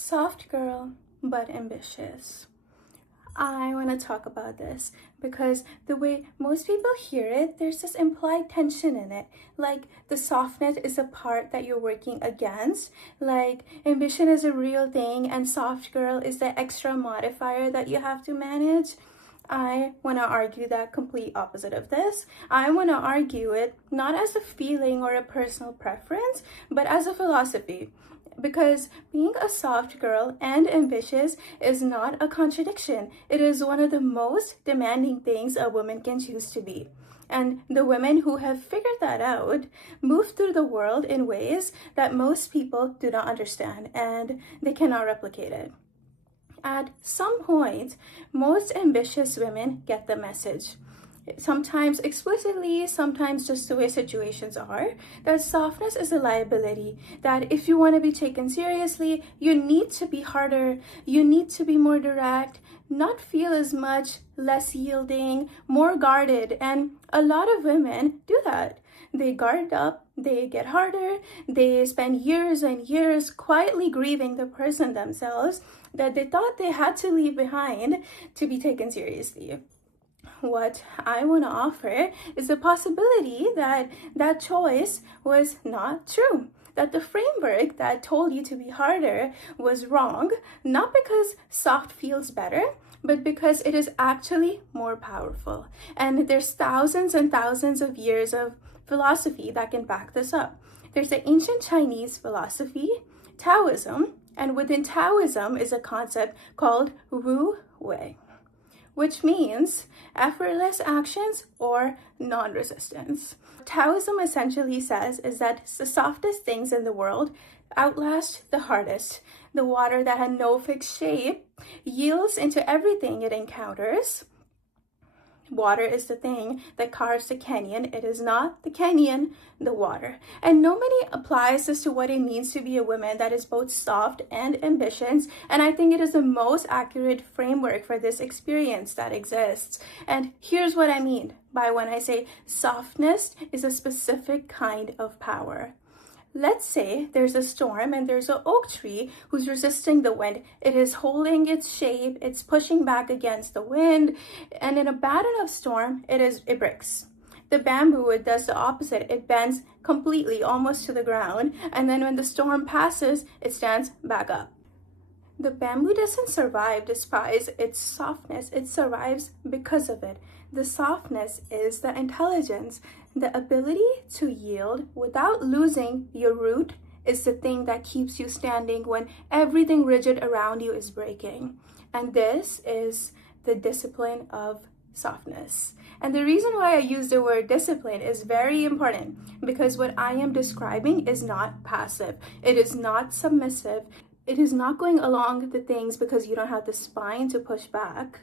Soft girl, but ambitious. I want to talk about this because the way most people hear it, there's this implied tension in it. Like the softness is a part that you're working against. Like ambition is a real thing and soft girl is the extra modifier that you have to manage. I want to argue that complete opposite of this. I want to argue it not as a feeling or a personal preference, but as a philosophy. Because being a soft girl and ambitious is not a contradiction. It is one of the most demanding things a woman can choose to be. And the women who have figured that out move through the world in ways that most people do not understand and they cannot replicate it. At some point, most ambitious women get the message. Sometimes explicitly, sometimes just the way situations are, that softness is a liability, that if you want to be taken seriously, you need to be harder, you need to be more direct, not feel as much, less yielding, more guarded, and a lot of women do that. They guard up, they get harder, they spend years and years quietly grieving the person themselves that they thought they had to leave behind to be taken seriously. What I want to offer is the possibility that that choice was not true, that the framework that told you to be harder was wrong, not because soft feels better, but because it is actually more powerful. And there's thousands and thousands of years of philosophy that can back this up. There's the ancient Chinese philosophy, Taoism, and within Taoism is a concept called Wu Wei, which means effortless actions or non-resistance. Taoism essentially says is that the softest things in the world outlast the hardest. The water that had no fixed shape yields into everything it encounters. Water is the thing that carves the canyon. It is not the canyon, the water. And nobody applies this to what it means to be a woman that is both soft and ambitious. And I think it is the most accurate framework for this experience that exists. And here's what I mean by when I say softness is a specific kind of power. Let's say there's a storm and there's an oak tree who's resisting the wind. It is holding its shape, it's pushing back against the wind, and in a bad enough storm, it breaks. The bamboo, it does the opposite. It bends completely, almost to the ground, and then when the storm passes, it stands back up. The bamboo doesn't survive despite its softness. It survives because of it. The softness is the intelligence. The ability to yield without losing your root is the thing that keeps you standing when everything rigid around you is breaking. And this is the discipline of softness. And the reason why I use the word discipline is very important because what I am describing is not passive. It is not submissive. It is not going along the things because you don't have the spine to push back.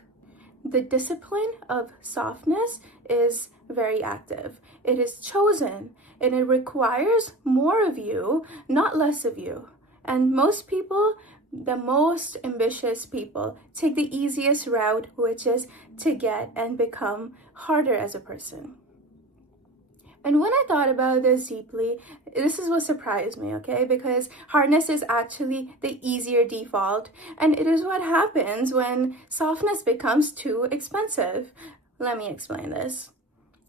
The discipline of softness is very active. It is chosen and it requires more of you, not less of you. And most people, the most ambitious people, take the easiest route, which is to get and become harder as a person. And when I thought about this deeply, this is what surprised me, okay? Because hardness is actually the easier default. And it is what happens when softness becomes too expensive. Let me explain this.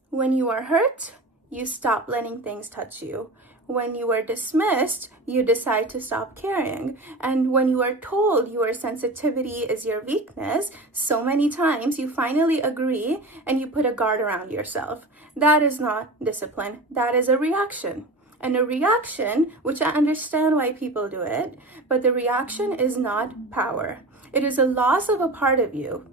When you are hurt, you stop letting things touch you. When you are dismissed, you decide to stop caring. And when you are told your sensitivity is your weakness, so many times you finally agree and you put a guard around yourself. That is not discipline. That is a reaction. And a reaction, which I understand why people do it, but the reaction is not power. It is a loss of a part of you.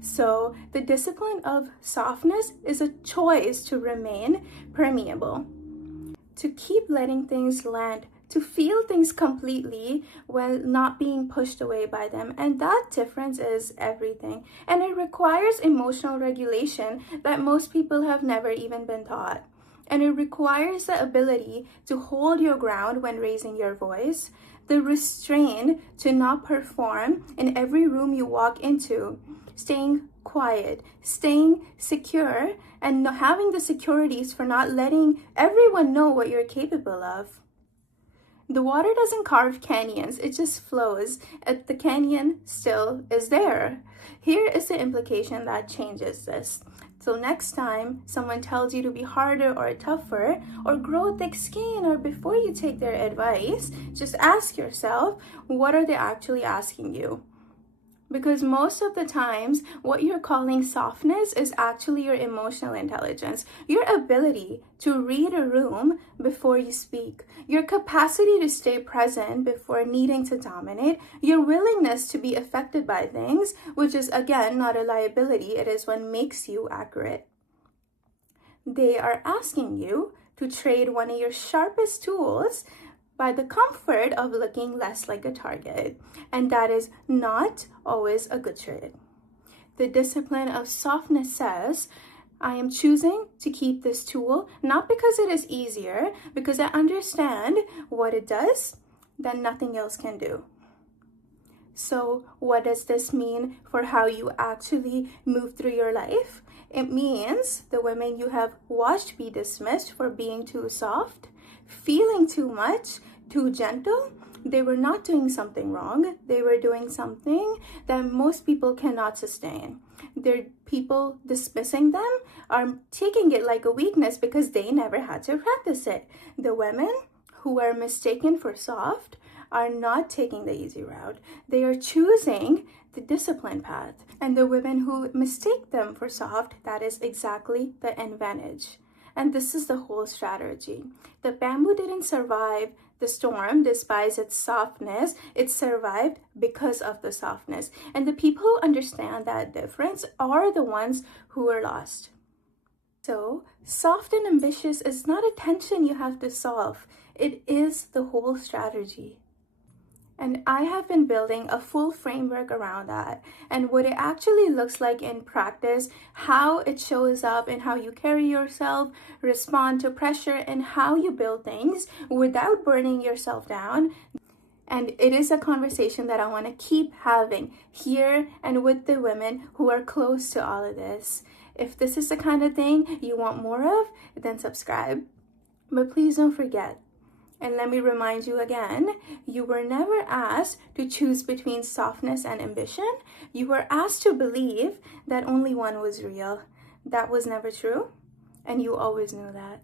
So the discipline of softness is a choice to remain permeable, to keep letting things land, to feel things completely while not being pushed away by them. And that difference is everything. And it requires emotional regulation that most people have never even been taught. And it requires the ability to hold your ground when raising your voice, the restraint to not perform in every room you walk into, staying quiet, staying secure, and having the securities for not letting everyone know what you're capable of. The water doesn't carve canyons, it just flows. The canyon still is there. Here is the implication that changes this. So next time someone tells you to be harder or tougher or grow thick skin, or before you take their advice, just ask yourself, what are they actually asking you? Because most of the times, what you're calling softness is actually your emotional intelligence, your ability to read a room before you speak, your capacity to stay present before needing to dominate, your willingness to be affected by things, which is again not a liability, it is what makes you accurate. They are asking you to trade one of your sharpest tools by the comfort of looking less like a target. And that is not always a good trade. The discipline of softness says, I am choosing to keep this tool, not because it is easier, because I understand what it does that nothing else can do. So what does this mean for how you actually move through your life? It means the women you have watched be dismissed for being too soft, feeling too much, too gentle, they were not doing something wrong. They were doing something that most people cannot sustain. Their people dismissing them are taking it like a weakness because they never had to practice it. The women who are mistaken for soft are not taking the easy route. They are choosing the discipline path. And the women who mistake them for soft, that is exactly the advantage. And this is the whole strategy. The bamboo didn't survive the storm despite its softness. It survived because of the softness. And the people who understand that difference are the ones who are lost. So, soft and ambitious is not a tension you have to solve. It is the whole strategy. And I have been building a full framework around that and what it actually looks like in practice, how it shows up in how you carry yourself, respond to pressure, and how you build things without burning yourself down. And it is a conversation that I want to keep having here and with the women who are close to all of this. If this is the kind of thing you want more of, then subscribe. But please don't forget. And let me remind you again, you were never asked to choose between softness and ambition. You were asked to believe that only one was real. That was never true, and you always knew that.